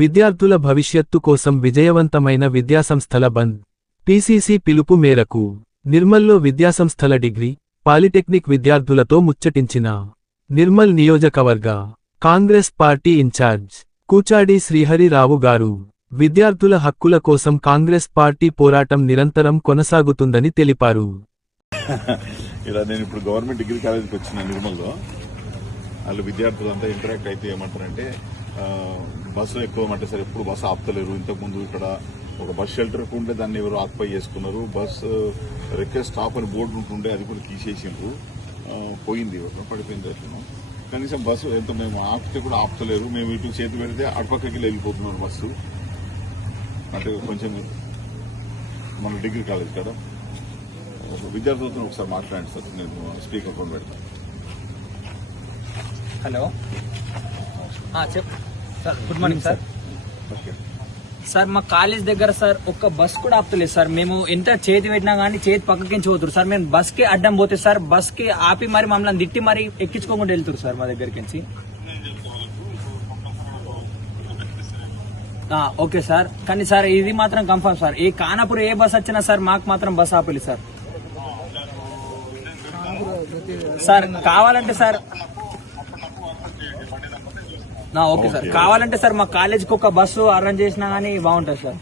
విద్యార్థుల భవిష్యత్తు కోసం విజయవంతమైన విద్యాసంస్థల బంద్. పీసీసీ పిలుపు మేరకు నిర్మల్లో విద్యాసంస్థల డిగ్రీ, పాలిటెక్నిక్ విద్యార్థులతో ముచ్చటించిన నిర్మల్ నియోజకవర్గ కాంగ్రెస్ పార్టీ ఇన్ఛార్జ్ కూచాడి శ్రీహరిరావు గారు విద్యార్థుల హక్కుల కోసం కాంగ్రెస్ పార్టీ పోరాటం నిరంతరం కొనసాగుతుందని తెలిపారు. ఇలా నేను ఇప్పుడు గవర్నమెంట్ డిగ్రీ కాలేజీకి వచ్చిన నిర్మల్లో వాళ్ళు విద్యార్థులంతా ఇంటరాక్ట్ అయితే ఏమంటారంటే బస్సు ఎక్కువ అంటే సరే ఎప్పుడు బస్సు ఆపుతలేరు. ఇంతకుముందు ఇక్కడ ఒక బస్ షెల్టర్ ఉంటే దాన్ని ఎవరు ఆక్యుపై చేసుకున్నారు. బస్సు రిక్వెస్ట్ స్టాప్ అని బోర్డు ఉంటుండే అది కూడా తీసేసిండ్రు, పోయింది పడిపోయింది. అట్లా కనీసం బస్సు ఎంత మేము ఆపితే కూడా ఆపుతలేరు. మేము ఇటు చేతి పెడితే అటుపక్కకి వెళ్ళిపోతున్నారు బస్సు. అంటే కొంచెం మన డిగ్రీ కాలేజ్ కదా విద్యార్థులతో ఒకసారి మాట్లాడండి సార్. నేను స్పీకర్ ఫోన్ పెడతాను. హలో చెప్ sir. Good morning sir. Sir మా కాలేజ్ దగ్గర సార్ ఒక్క బస్ కూడా ఆపుతలేదు సార్. మేము ఎంత చేతి పెట్టినా కానీ చేతి పక్కకించి పోతున్నారు సార్. మేము బస్ కి అడ్డం పోతే సార్ బస్ కి ఆపి మరి మమ్మల్ని తిట్టి మరి ఎక్కించుకోకుండా వెళ్తారు సార్ మా దగ్గరికి. ఓకే సార్, కానీ సార్ ఇది మాత్రం కన్ఫర్మ్ సార్. ఈ ఖానాపూర్ ఏ బస్ వచ్చినా సార్ మాకు మాత్రం బస్ ఆపలి సార్. సార్ కావాలంటే సార్ ఓకే సార్, కావాలంటే సార్ మా కాలేజీకి ఒక బస్సు అరేంజ్ చేసినా గానీ బాగుంటుంది సార్.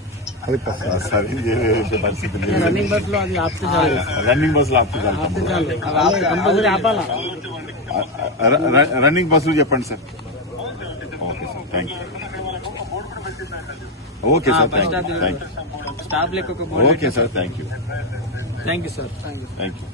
రన్నింగ్ బస్ లో రన్నింగ్ బస్సులు చెప్పండి sir. Okay sir, thank you. Okay sir, thank you. Staff లెక్క okay sir, thank you. Thank you sir. Thank you.